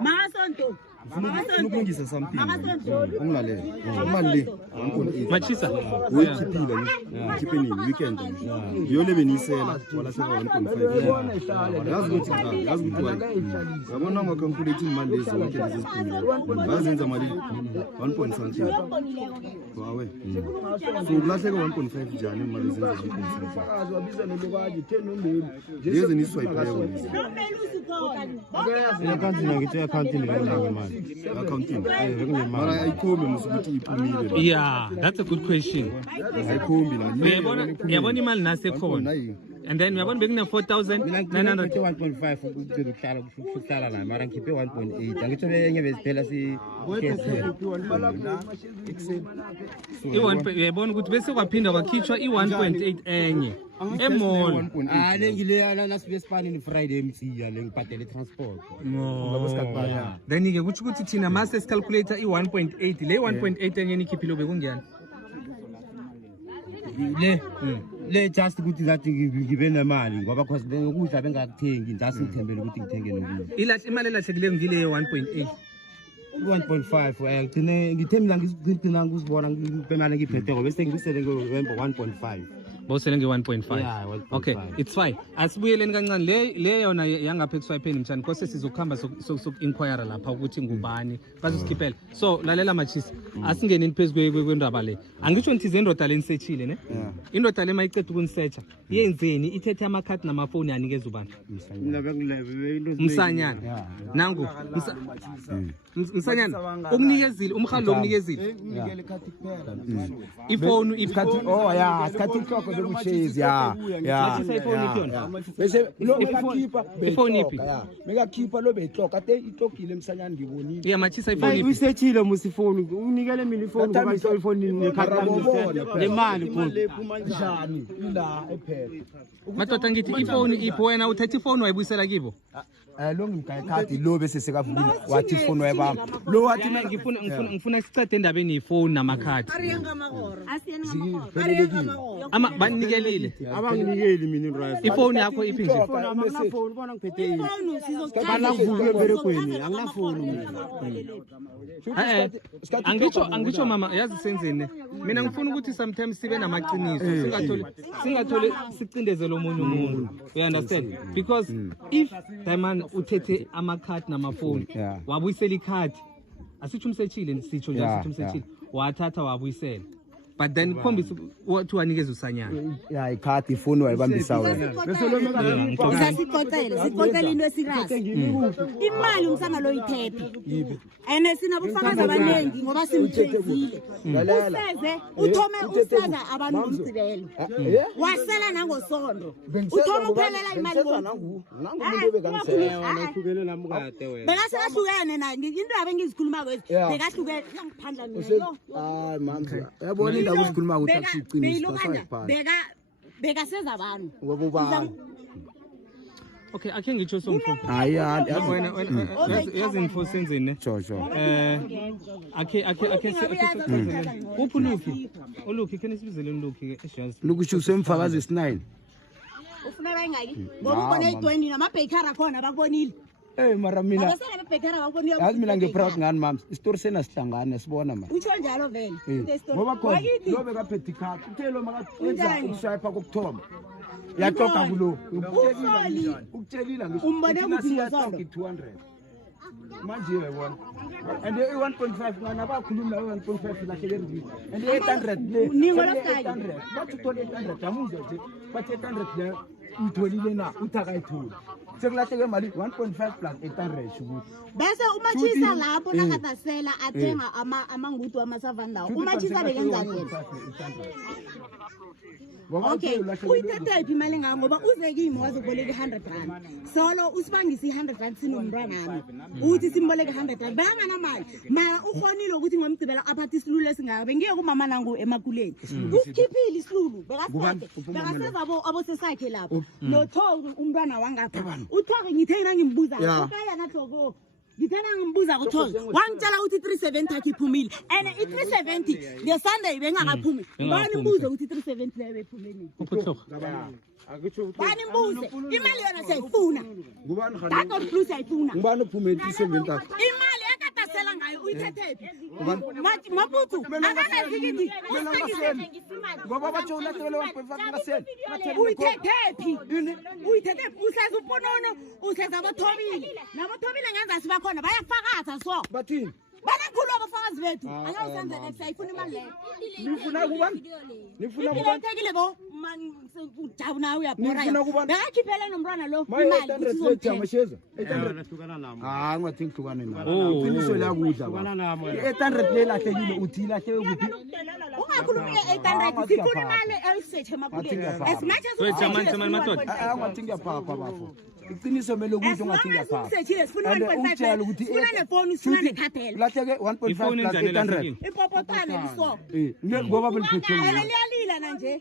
Makasonto. Ukulungisa something. Ungilalela. Imali le. Machisa. Uyikhipile ngikhiphe nini weekend. Ngiyole benisela wala seka 1.5. Yazi ukuthi yabona ama calculating imali lezo zonke leziphumile. Bazenza imali 1 point something. Wawe. So kulahleka 1.5 njani imali zenza 1.5. Wabiza nelokaji 10 nombeli. Yeze ni swipe leyo. Account ngithi account ngilandanga imali. Accounting. Mara ayikhombe musukuthi iphumile. Yeah, that's a good question. Ayikhombi la. Yabona imali nasekhona. And then uyabona bekune 4,900 1.5 ukucela ukuhlala la mara ngikhiphe 1.8 angitsho benye beziphela si uyabona ukuthi bese kwaphinda kwakhitshwa i1.8 enye emall lengile lasibe Spanish Friday emsiya lengibhadele transport then ke kuthi ukuthi thina mase calculator i1.8 le 1.8 enye nikhiphile bekungiyani le just ukuthi ngathi ngibe nemali ngoba cause ukudla bengakuthengi njasi ngithembele ukuthi ngithenge nokudla ilahle imali elahlekileyo ngile 1.8 1.5 ngithine ngithemba ngizigcina ngizibona ngibemali ngiphethe ngoba bese ngisele ngiwemba 1.5 bosele nge1.5 okay it's fine asibuyeleni kancane le yona yangapha eSwipeni mthani kose sizokhamba inquiry lapha ukuthi ngubani bazosikhipela so lalela Machisa asingeneni phezulu kwendaba le angisho ngithi zendoda lenisetshile ne indoda le mayiceda ukunisearcha yenzeni ithethe amakhadi namafoni yanikeza ubani Msanyana nangu Msanyana ukunikezile umkhalo lokunikezile Unikele ikhati kuphela. ifoni Ikhati ikhati ihloko bekushezi Machisa ifoni ipiyona bese lo mekakhipha ifoni ipi mekakhipha lo beyihloko ate ihlokile Msanyana ngibonile yeah Machisa ifoni ipi uyisethile musifoni unikele mina ifoni ngoba iselfoni nekhadi nemali lephuma njani ila ephela madoda ngithi ifoni ipho wena uthethe ifoni wayibuyisela kibo lo ngimkhadi lo bese sekavukile wathi ifoni wayebamba lo wathi ngifuna sicede endabeni ifoni namakhadi ama banikelile abanginikeli mina iright ifoni yakho iphi nje amafoni bona ngiphethe yini banavuke emberegweni anginafoni angitsho mama yazi senzeni mina ngifuna ukuthi sometimes sibe namaqiniso singatholi sicindezela omunye umuntu you understand because if Diamond uthethe amakhadi namafoni wabuyisela ikhadi asitsho umsechile sitsho nje asitsho umsechile wathatha wabuyisela but then khombisa wathi wanikeza Usanyana ikhadi ifoni wayibambisa wena bese lo sicocela into esirasa imali umsana lo ithethe ene sinabufakazi abanengi ngoba simthethile useze uthome useza abantu ngomgcibelo wasela nangosondo uthome uphelela imali nangu ukubela mukade wena bekahlukene na into yabe ngizikhuluma kwezi bekahlukene ngiphandla mina mama yabona indaba usikhuluma ukuthi akusiqiniso beka seza abantu ngoba okay akhe ngitsho somfo hayi wena yazi info senzeni jojo akhe uphi Luki can isibizele Luki eshazi Lukusho usemfakazi esi9 ufuna bayingaki ngoba ubone i20 namabhekara khona bakubonile mara mina abasela bebhekara bakubonile yazi mina ngeproud ngani mama isitori sena sihlangana sibona manje utsho njalo vele ngoba khona lo bekaphethe ikhadi uthelo makayenza ukuswipe kokuthoma yaqoqa kulo ukutshelila ngisho umbone ukuthi yaqoqa 200 manje uyabona and 1.5 ngana bakhuluma 1.5 lahleke review and 800 le ningo lafikayo bathi 800 amuze nje bathi 800 le utholile na uthakayithula sekulahleke imali 1.5 plus 800 shukuthi bese uMachisa lapho nakadasela athenga amangudu amasavanda uMachisa bekenzani yena okay uyithethe iphi imali ngaka ngoba uze kimi wazoboleka 100 rand solo usibangise 100 rand sinomntwana nami uthi simboleke 100 rand bangana mali mara ukhonile ukuthi ngomgcibela aphathe isilulu esingaka bengiye kumama nangu emakuleni usikhiphile isilulu bekaseza abosesakhe lapho noThoku umntwana wangapha uThoku ngithe ngimbuza ukaya naThoku ngithena ngimbuza ku-12 wangitshela ukuthi 370 akhe iphumile and i-370 ngesunday bengakaphumi bani imbuze ukuthi 370 leyo bephumeni bani imbuze imali yona siyayifuna dador plus siyayifuna ngubani uphume 370 imali ekatasela ngayo uyithethephi maputhu akakazikithi ngoba batsho ulahlekele 1.5 ngaseni uyithethephi uhleza uponono uhleza abathobile nabathobile ngenza sibakhona bayafakaza so bathini banakhulu abafakazi bethu angawusenzele siyayifuna imali leyo nifuna kubani ibilethekile bo ujabu nawe uyabhora bekakhiphele nomntwana lo imali amasheza ngathi ngihlukane nawo iqiniso liyakudla i-800 lelahlekile uthi ilahleke kuphi ungakhulumi nge-800 sifuna imali eyisethe emapuleni as much as ngathi ngiyaphapha bafo iqiniso mele ukuthi ungathi ngiyaphapha usethile sifuna 1.5 sifuna nefoni sifuna nekhaphela lahleke 1.5 plus 800 ipopotane liso ngoba beliphethe liyalila na nje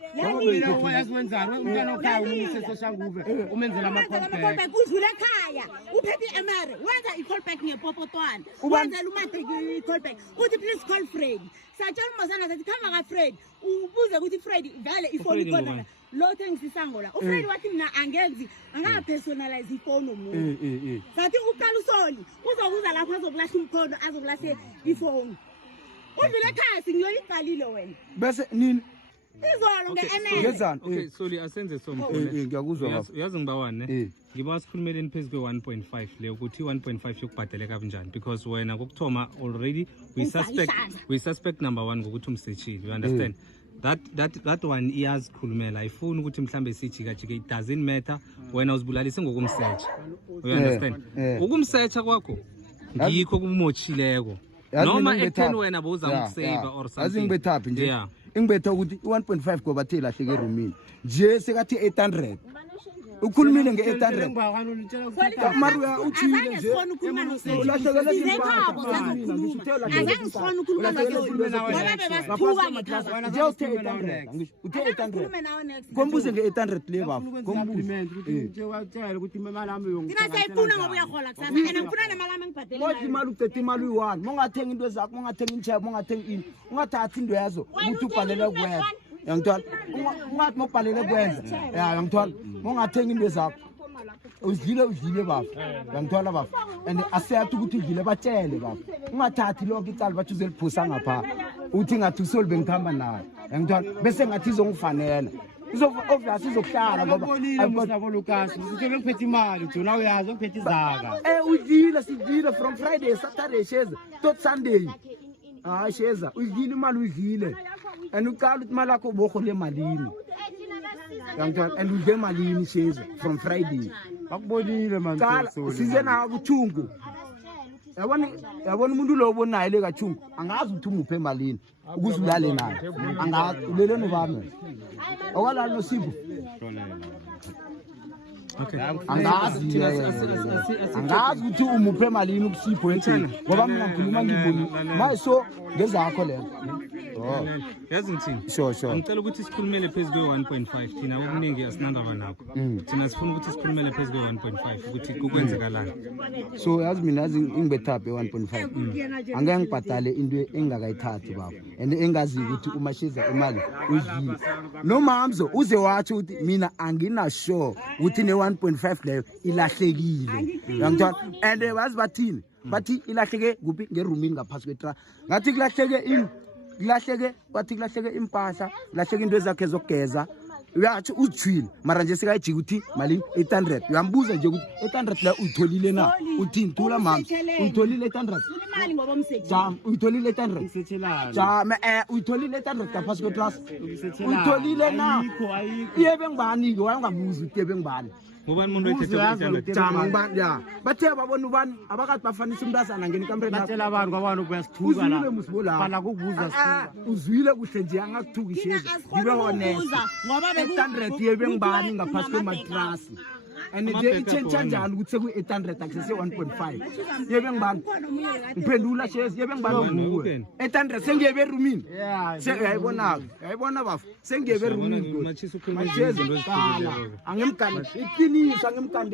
yakwenzani umntwana okhaya umseso shanguve umenzela ama-callback udlule ekhaya uphethe i-emare wenza i-callback ngepopotwana wenzela umadeki i-callback uthi please call Fred satshela umazana sathi khamba ka-Fred ubuze ukuthi Fred vele ifoni ikhona lo thengisisangona uFred wathi mina angenzi angaka-personalize ifoni omuntu sathi uqala usoli uzokuza lapho azokulahla umkhono azokulahla ifoni udlule ekhaya singiyoyiqalile wena bese nini izolo nge-emare okay soli asenze ngiyakuzwa uyazi ngibawane ngiba sikhulumeleni phezu kwe-1.5 le ukuthi i-1.5 yokubhadeleka kanjani because wena kokuthoma already we suspect number 1 ngokuthi umsetshile you understand that one iyazikhulumela ayifuni ukuthi mhlambe sijikajike it doesn't matter wena uzibulalise ngokumsearch you understand ukumsearcha kwakho ngikho kumochileko noma ekutheni wena bowuza ukusave or something azingibethaphi nje ingibetha ukuthi i-1.5 ngoba the lahleke erumini nje sekathi 800 ukhulumile nge-800 maruya uthile nje ulahlekele kombuze nge-800 le baba imali ucetha imali uyi-1 mongathenga into zakho mongathenga intshebo mongathenga ini ungathathi into yazo ukuthi ubhalele kwenza yangithola ungathi mobhalele kwenza yangithola mongathenga into zakho udlile baba yangithola baba and aseyathi ukuthi udlile batshele baba ungathathi lokho icala bathi uzeliphusa ngapha uthi ngathi usolibe ngihamba nayo yangithola bese ngathi izongifanela obviously izokuhlala ngoba Lucas uthebe ngiphethe imali jona uyazi ngiphethe izaka sidlile from Friday Saturday sheza tot Sunday sheza udlile imali udlile and uqala ukuthi imali yakho bokhole emalini yangithola and udle emalini sheza from Friday bakubonile man size na kuthungu yabona umuntu lo obonayo le kathungu angazi ukuthi umuphe emalini ukuze ulale naye angazi uleleni bami awalala noSipho angazi ukuthi umuphe emalini ukusipho ethini ngoba mina ngikhuluma ngiboni mayiso ngezakho le yazi ngithini sure ngicela ukuthi sikhulumele phezu kwe-1.5 thina okuningi asinandaba nakho thina sifuna ukuthi sikhulumele phezu kwe-1.5 ukuthi kukwenzekalani so yazi mina ingibethaphi 1.5 angeke ngibhadale into engingakayithathi baba and engazi ukuthi umashiza imali udlile nomamzo uze wathi ukuthi mina angina sure ukuthi ne-1.5 leyo ilahlekile yangithola and bazi bathini bathi ilahleke kuphi ngerumini ngaphasi kwetra ngathi bathi kulahleke impahla kulahleke into ezakhe zokugeza uyathi uthwile mara nje sekayijika ukuthi malini 800 uyambuza nje ukuthi 800 la uyitholile na uthini thula mama uyitholile 800 imali ngoba umsethi jam uyitholile 800 jam uyitholile 800 ngaphasi kwetras uyitholile na yebe ngibani ke wangabuza ukuthi yebe ngibani ngubani umuntu wethethe jam ngibani ya bathe babona ubani abakade bafanisa umntazana ngeni kamereni batshela abantu kwabantu kuyasithuka la bala kukubuza uzwile kuhle nje angakuthuki shezi ngibe honest ngoba 800 yebe ngibani ngaphasi kwematrasi and nje ichange kanjani ukuthi seku-800 akusese 1.5 yebe ngibani ngiphendula shezi yebe ngibani nguwe 800 sengiyebe erumini yayibona bafu sengiyebe erumini machisa ukhuluma izinto angemgani iqiniso angemgani